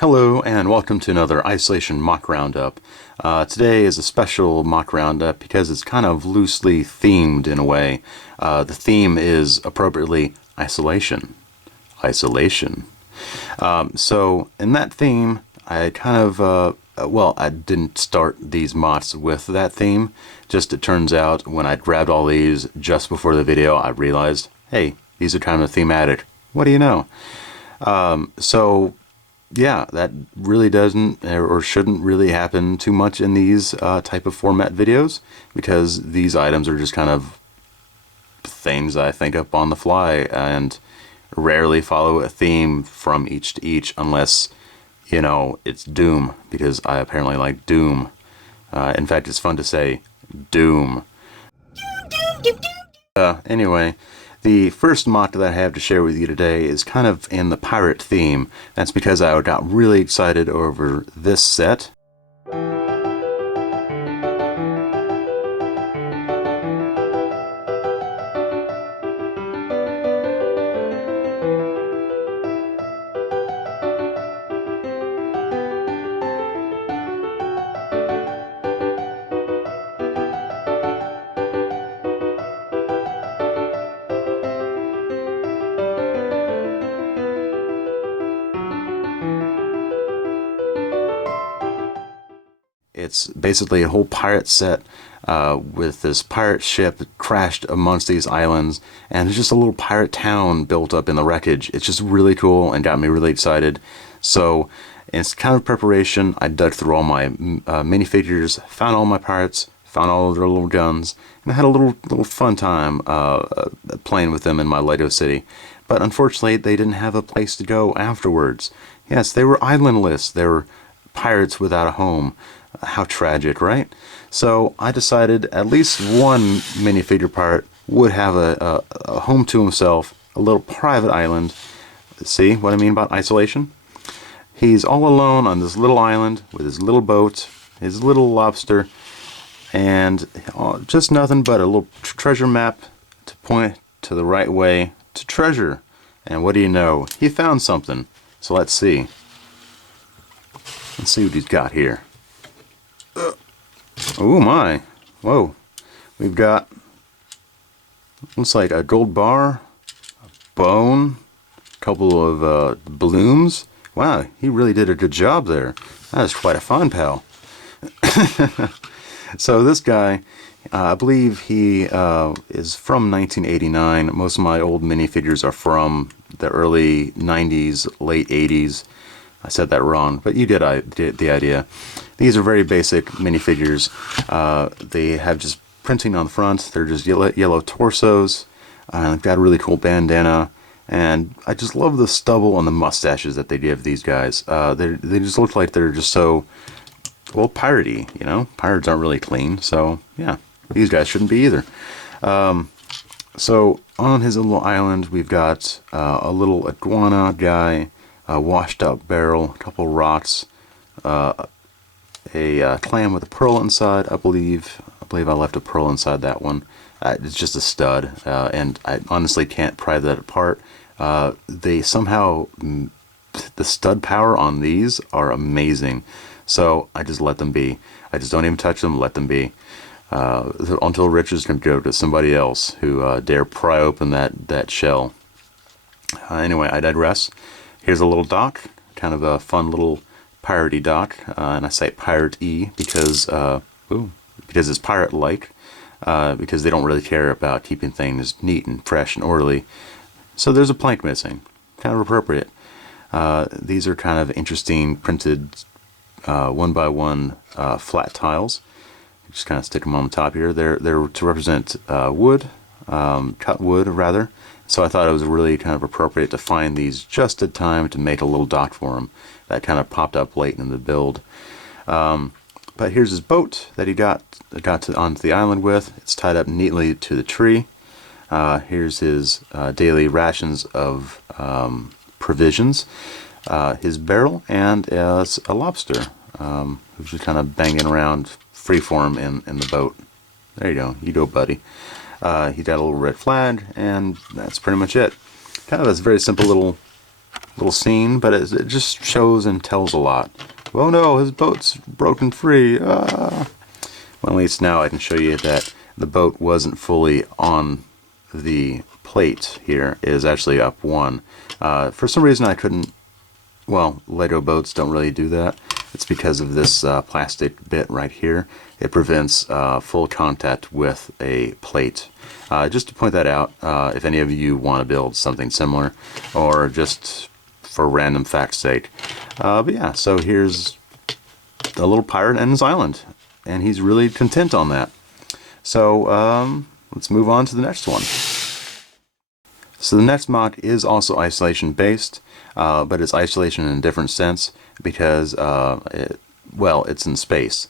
Hello and welcome to another isolation mock roundup. Today is a special mock roundup because it's kind of loosely themed in a way. The theme is appropriately isolation. Isolation. So in that theme, I kind of, I didn't start these mods with that theme. Just it turns out when I grabbed all these just before the video, I realized, hey, these are kind of thematic. What do you know? So yeah, that really doesn't or shouldn't really happen too much in these type of format videos, because these items are just kind of things I think up on the fly and rarely follow a theme from each to each unless, you know, it's Doom, because I apparently like Doom. In fact, it's fun to say Doom. Anyway, the first mock that I have to share with you today is kind of in the pirate theme. That's because I got really excited over this set. It's basically a whole pirate set with this pirate ship crashed amongst these islands, and there's just a little pirate town built up in the wreckage. It's just really cool and got me really excited. So it's kind of preparation. I dug through all my minifigures, found all my pirates, found all of their little guns, and I had a little fun time playing with them in my Lego city. But unfortunately, they didn't have a place to go afterwards. Yes, they were islandless. They were pirates without a home. How tragic, right? So I decided at least one minifigure pirate would have a home to himself, a little private island. See what I mean about isolation? He's all alone on this little island with his little boat, his little lobster, and just nothing but a little treasure map to point to the right way to treasure. And what do you know? He found something. So let's see. Let's see what he's got here. Oh my. Whoa. We've got, looks like a gold bar, a bone, a couple of blooms. Wow, he really did a good job there. That is quite a fun pal. So this guy, I believe he is from 1989. Most of my old minifigures are from the early 90s, late 80s. I said that wrong, but you get the idea. These are very basic minifigures. They have just printing on the front. They're just yellow torsos. They've got a really cool bandana. And I just love the stubble and the mustaches that they give these guys. They just look like they're just so, well, piratey, you know? Pirates aren't really clean, so yeah, these guys shouldn't be either. So on his little island, we've got a little iguana guy, a washed up barrel, a couple rots, a clam with a pearl inside. I believe I left a pearl inside that one. It's just a stud, and I honestly can't pry that apart. They somehow, the stud power on these are amazing. So I just let them be. I just don't even touch them, let them be. Until riches can go to somebody else who dare pry open that shell. Anyway, I digress. Here's a little dock, kind of a fun little piratey dock, and I say pirate-y because it's pirate-like, because they don't really care about keeping things neat and fresh and orderly. So there's a plank missing, kind of appropriate. These are kind of interesting printed one by one flat tiles. Just kind of stick them on the top here. They're to represent wood, cut wood rather. So I thought it was really kind of appropriate to find these just in time to make a little dock for him. That kind of popped up late in the build. But here's his boat that he got onto the island with. It's tied up neatly to the tree. Here's his daily rations of provisions. His barrel, and a lobster who's just kind of banging around freeform in the boat. There you go. You go, buddy. He got a little red flag, and that's pretty much it. Kind of a very simple little little scene, but it just shows and tells a lot. Oh no, his boat's broken free. Well, at least now I can show you that the boat wasn't fully on the plate here. It is actually up one. For some reason I couldn't, well, Lego boats don't really do that. It's because of this plastic bit right here. It prevents full contact with a plate. Just to point that out, if any of you want to build something similar, or just for random fact's sake. But yeah, so here's a little pirate and his island, and he's really content on that. So let's move on to the next one. So the next MOC is also isolation based, but it's isolation in a different sense because, it's in space.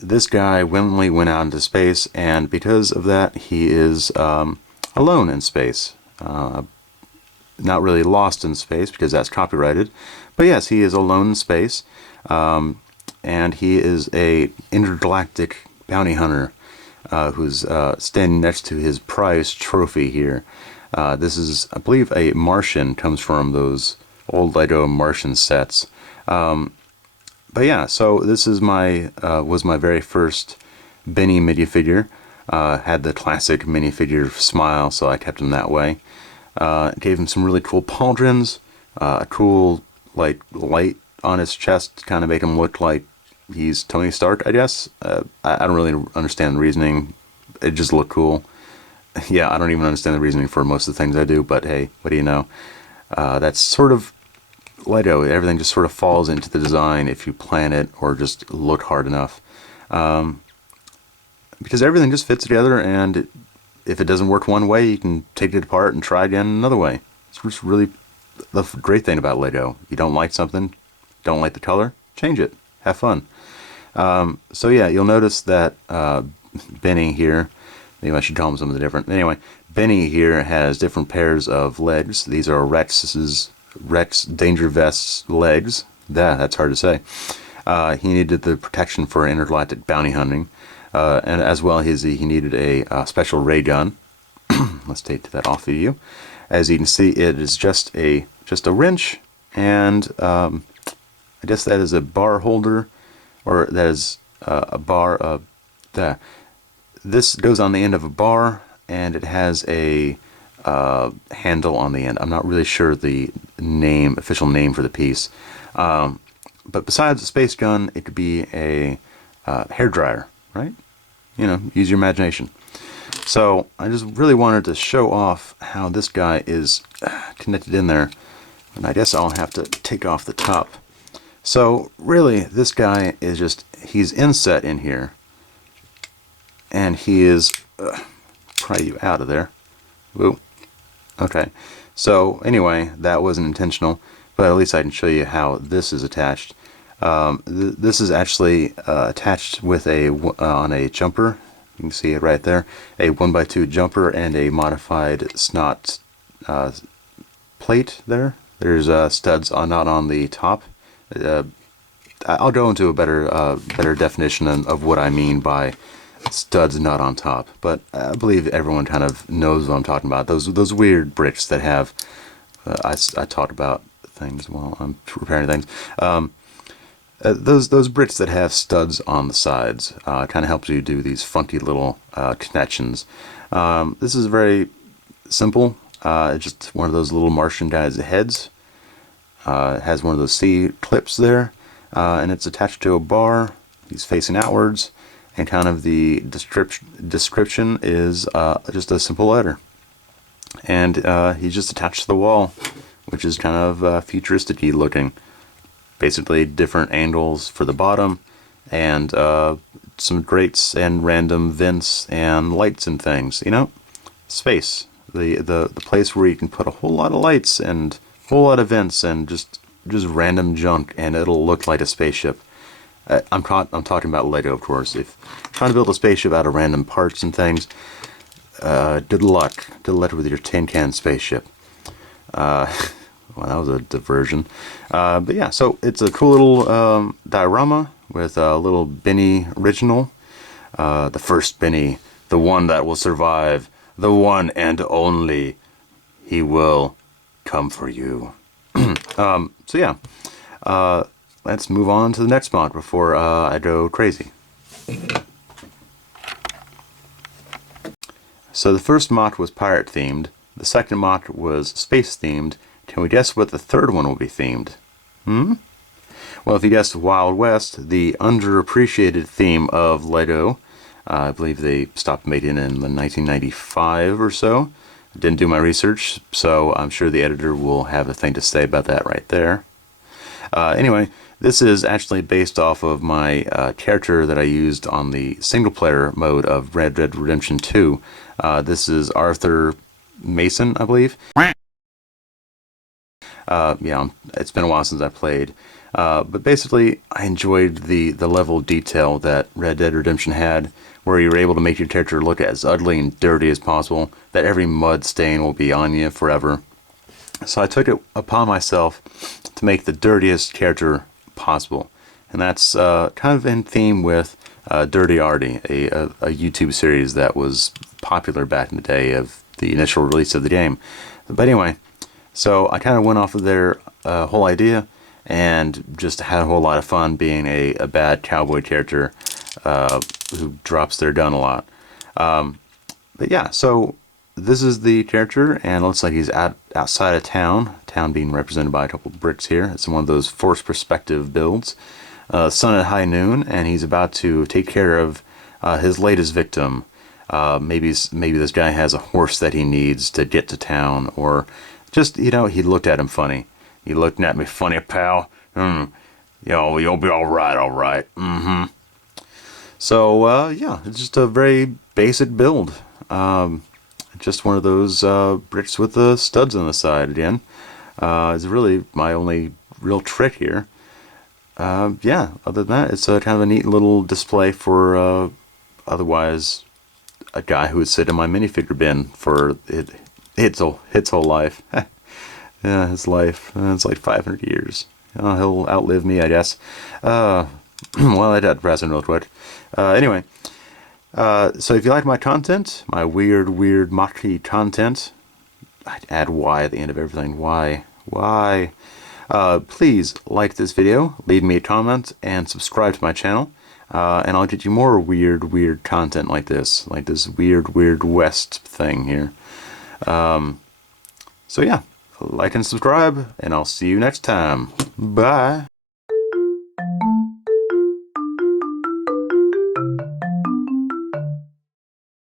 This guy willingly went out into space, and because of that, he is alone in space. Not really lost in space because that's copyrighted, but yes, he is alone in space, and he is a intergalactic bounty hunter who's standing next to his prized trophy here. This is, I believe, a Martian. Comes from those old Lego Martian sets. But yeah, so this is was my very first Benny minifigure. Had the classic minifigure smile, so I kept him that way. Gave him some really cool pauldrons, a cool light on his chest, kind of make him look like he's Tony Stark, I guess. I don't really understand the reasoning. It just looked cool. Yeah, I don't even understand the reasoning for most of the things I do, but hey, what do you know? That's sort of Lego. Everything just sort of falls into the design if you plan it or just look hard enough. Because everything just fits together, and if it doesn't work one way, you can take it apart and try again another way. It's just really the great thing about Lego. You don't like something, don't like the color, change it. Have fun. So yeah, you'll notice that Benny here, maybe I should call him something different. Anyway, Benny here has different pairs of legs. These are Rex Danger Vest's legs. That's hard to say. He needed the protection for intergalactic bounty hunting, and as well as he needed a special ray gun. Let's take that off of you. As you can see, it is just a wrench, and I guess that is a bar holder, or that is a bar. This goes on the end of a bar, and it has a handle on the end. I'm not really sure the official name for the piece. But besides a space gun, it could be a hair dryer, right? You know, use your imagination. So I just really wanted to show off how this guy is connected in there. And I guess I'll have to take off the top. So really, this guy is he's inset in here. And he is, pry you out of there. Woo. Okay. So anyway, that wasn't intentional, but at least I can show you how this is attached. This is actually attached with on a jumper. You can see it right there. A 1x2 jumper and a modified snot plate there. There's studs not on the top. I'll go into a better definition of what I mean by studs not on top, but I believe everyone kind of knows what I'm talking about. Those weird bricks that have I talk about things while I'm repairing things. Those bricks that have studs on the sides kind of helps you do these funky little connections. This is very simple. It's just one of those little Martian guys' heads. It has one of those C clips there, and it's attached to a bar. He's facing outwards, and kind of the description is just a simple letter. And he's just attached to the wall, which is kind of futuristic-y looking. Basically different angles for the bottom, and some grates and random vents and lights and things. You know, space. The place where you can put a whole lot of lights and a whole lot of vents and just random junk, and it'll look like a spaceship. I'm talking about Lego, of course. If you're trying to build a spaceship out of random parts and things, good luck. Good luck with your tin can spaceship. Well, that was a diversion. But yeah, so it's a cool little diorama with a little Benny original. The first Benny, the one that will survive, the one and only. He will come for you. So yeah, let's move on to the next mod before I go crazy. So the first mod was pirate themed, the second mod was space themed. Can we guess what the third one will be themed? Well, if you guessed Wild West, the underappreciated theme of LEGO, I believe they stopped making it in the 1995 or so. Didn't do my research, so I'm sure the editor will have a thing to say about that right there. Anyway, this is actually based off of my character that I used on the single-player mode of Red Dead Redemption 2. This is Arthur Mason, I believe. Yeah, it's been a while since I played. But basically, I enjoyed the level of detail that Red Dead Redemption had, where you were able to make your character look as ugly and dirty as possible, that every mud stain will be on you forever. So I took it upon myself to make the dirtiest character possible. And that's kind of in theme with Dirty Artie, a YouTube series that was popular back in the day of the initial release of the game. But anyway, so I kind of went off of their whole idea and just had a whole lot of fun being a bad cowboy character who drops their gun a lot. But yeah, so this is the character, and it looks like he's outside of town being represented by a couple of bricks here. It's one of those forced perspective builds. Sun at high noon, and he's about to take care of his latest victim. Maybe this guy has a horse that he needs to get to town, or just, he looked at him funny. You looking at me funny, pal? You'll be all right. So, yeah, it's just a very basic build. Just one of those bricks with the studs on the side again. It's really my only real trick here. Yeah, other than that, it's kind of a neat little display for otherwise a guy who would sit in my minifigure bin for its whole life. Yeah, his life. It's like 500 years. He'll outlive me, I guess. Well, I digress real quick. Anyway, so if you like my content, my weird MOC content, I'd add Y at the end of everything. Why? Please like this video, leave me a comment, and subscribe to my channel. And I'll get you more weird content like this weird West thing here. So yeah, like and subscribe, and I'll see you next time. Bye.